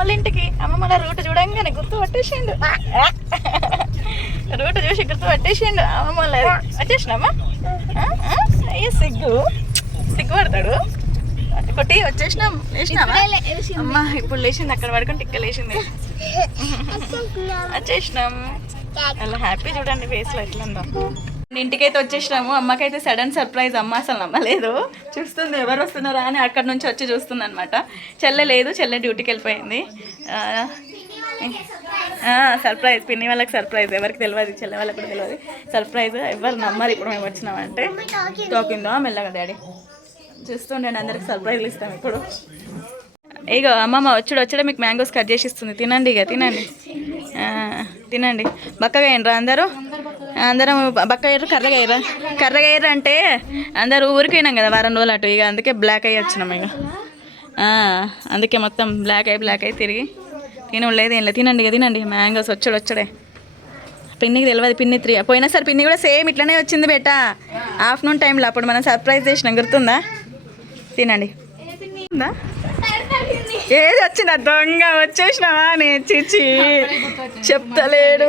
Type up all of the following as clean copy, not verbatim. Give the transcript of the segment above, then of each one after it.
వాళ్ళ ఇంటికి. అమ్మమ్మ రూట్ చూడంగానే గుర్తు పట్టేసిండు, రూట్ చూసి గుర్తు పట్టేసిండు. అమ్మమ్మ వచ్చేసినామా? అయ్యో సిగ్గు పడతాడు. ఒకటి వచ్చేసినాం. లేచినావా? అమ్మ ఇప్పుడు లేచింది, అక్కడ పడుకుంటే ఇక్కడ లేచింది. వచ్చేసినాం. అలా హ్యాపీ చూడండి ఫేస్లో ఎట్లా ఉందో. ఇంటికైతే వచ్చేసినాము. అమ్మకైతే సడన్ సర్ప్రైజ్. అమ్మ అసలు నమ్మలేదు, చూస్తుంది ఎవరు వస్తున్నారా అని. అక్కడ నుంచి వచ్చి చూస్తుంది అనమాట. చెల్లె లేదు, చెల్లె డ్యూటీకి వెళ్ళిపోయింది. సర్ప్రైజ్, పిన్ని వాళ్ళకి సర్ప్రైజ్. ఎవరికి తెలియదు, చెల్లె వాళ్ళకి కూడా తెలియదు. సర్ప్రైజ్ ఎవరు నమ్మరు ఇప్పుడు మేము వచ్చినామంటే. టాకిందో మెల్లగా డాడీ చూస్తుండే, అందరికి సర్ప్రైజ్లు ఇస్తాం ఇప్పుడు. ఇక అమ్మమ్మ వచ్చాడే మీకు మ్యాంగోస్ కట్ చేసి ఇస్తుంది. తినండి, ఇక తినండి, తినండి. బక్కగా అయినరా అందరం బక్క అయ్యారు, కర్రగా అయ్యారా? కర్రగా అయ్యారు అంటే అందరు ఊరికి పోయినాం కదా వారం రోజులు అటు. ఇక అందుకే బ్లాక్ అయ్యి వచ్చినాం. ఇక అందుకే మొత్తం బ్లాక్ అయ్యి తిరిగి తినలేదు ఏం లేదు. తినండి, ఇక తినండి. మ్యాంగోస్ వచ్చాడే. పిన్నికి తెలియదు, పిన్ని 3 పోయినా సార్ పిన్ని కూడా సేమ్ ఇట్లనే వచ్చింది బేటా, ఆఫ్టర్నూన్ టైంలో. అప్పుడు మనం సర్ప్రైజ్ చేసినాం, గుర్తుందా? తినండి. ఏది వచ్చిందా? దొంగ వచ్చేసినావా? నేను చిచ్చి చెప్తలేడు.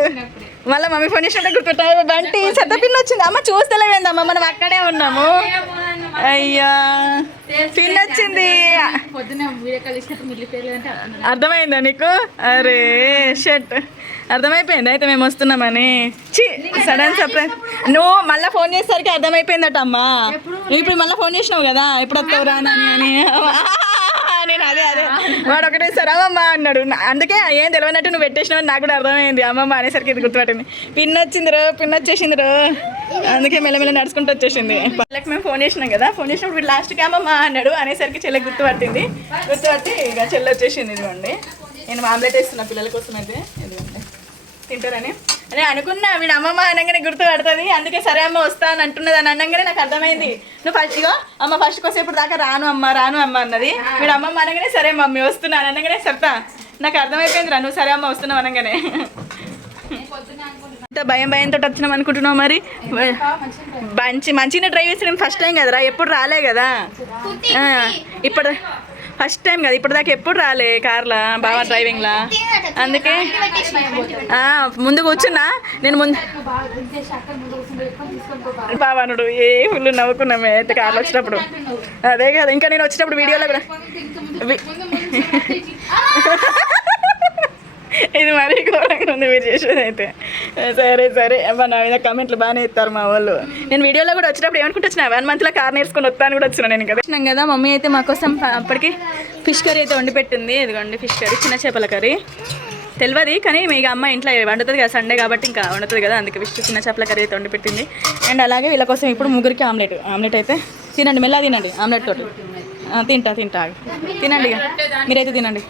మళ్ళీ మమ్మీ ఫోన్ చేసినట్టే గుర్తుపెట్టావు. బంటి చెత్త పిన్ వచ్చింది. అమ్మ చూస్తలేవేందమ్మా, మనం అక్కడే ఉన్నాము. అయ్యా పిన్ వచ్చింది. అర్థమైందా నీకు? అరే షట్, అర్థమైపోయింది అయితే మేము వస్తున్నామని. Sudden surprise. నువ్వు మళ్ళీ ఫోన్ చేసేసరికి అర్థమైపోయిందట అమ్మా. ఇప్పుడు మళ్ళీ ఫోన్ చేసినావు కదా, ఎప్పుడు వస్తావు రానని అని. నేను అదే వాడు ఒకటే సరే అమ్మమ్మ అన్నాడు. అందుకే ఏం తెలియనట్టు నువ్వు పెట్టేసినావు నాకు కూడా అర్థమైంది. అమ్మమ్మ అనేసరికి ఇది గుర్తుపట్టింది. పిన్ వచ్చింది రో. అందుకే మెల్లమెల్ల నడుచుకుంటూ వచ్చేసింది. వాళ్ళకి మేము ఫోన్ చేసినాం కదా, ఫోన్ చేసినప్పుడు వీడు లాస్ట్కి అమ్మమ్మ అన్నాడు. అనేసరికి చెల్లెకి గుర్తుపట్టి ఇక చెల్లె వచ్చేసింది. ఇదిగోండి, నేను ఆమ్లెట్ వేస్తున్నా పిల్లల కోసం. అయితే ఇదిగోండి తింటారని అని అనుకున్నా. వీడు అమ్మమ్మ అనగానే గుర్తుపడుతుంది. అందుకే సరే అమ్మ వస్తా అని అంటున్నది అని అనగానే నాకు అర్థమైంది. నువ్వు ఫస్ట్ ఇగో అమ్మ ఫస్ట్ కోసం ఇప్పుడు దాకా రాను అమ్మ అన్నది. వీడు అమ్మమ్మ అనగానే సరే మమ్మీ వస్తున్నాను అనగానే సర్తా నాకు అర్థమైపోయింది. నువ్వు సరే అమ్మ వస్తున్నావు అనగానే. ఇంత భయంతో వచ్చినాం అనుకుంటున్నావు మరి. మంచిగా డ్రైవ్ చేసి నేను ఫస్ట్ టైం కదరా, ఎప్పుడు రాలే కదా, ఇప్పుడు ఫస్ట్ టైం కదా, ఇప్పుడు దాకా ఎప్పుడు రాలే కార్లా బాగా డ్రైవింగ్లా. అందుకే ముందు కూర్చున్నా నేను. ముందు బావానుడు ఏ ఫుల్ నవ్వుకున్నామే అయితే కార్లో వచ్చినప్పుడు. అదే కదా, ఇంకా నేను వచ్చినప్పుడు వీడియోలో కూడా ఇది మరీ ఘోరంగా ఉంది మీరు చేసేది అయితే. సరే అమ్మా, నా మీద కమెంట్లు బాగానే ఇస్తారు మా వాళ్ళు. నేను వీడియోలో కూడా వచ్చినప్పుడు ఏమనుకుంటూ వచ్చినా 1 monthలో కార్ నేర్చుకొని వస్తాను కూడా వచ్చినా నేను కదా. వచ్చినాం కదా, మమ్మీ అయితే మా కోసం అప్పటికి ఫిష్ కర్రీ అయితే వండి పెట్టింది. ఇదిగోండి ఫిష్ కర్రీ, చిన్న చేపల కర్రీ. తెలియదు కానీ మీకు అమ్మ ఇంట్లో వండుతుంది కదా, సండే కాబట్టి ఇంకా వండుతుంది కదా, అందుకే చిన్న చేపల కర్రీ అయితే వండి పెట్టింది. అండ్ అలాగే వీళ్ళ కోసం ఇప్పుడు ముగ్గురికి ఆమ్లెట్ అయితే తినండి, మెల్లగా తినండి. ఆమ్లెట్ తోటి తింటా తినండి, ఇక మీరైతే తినండి.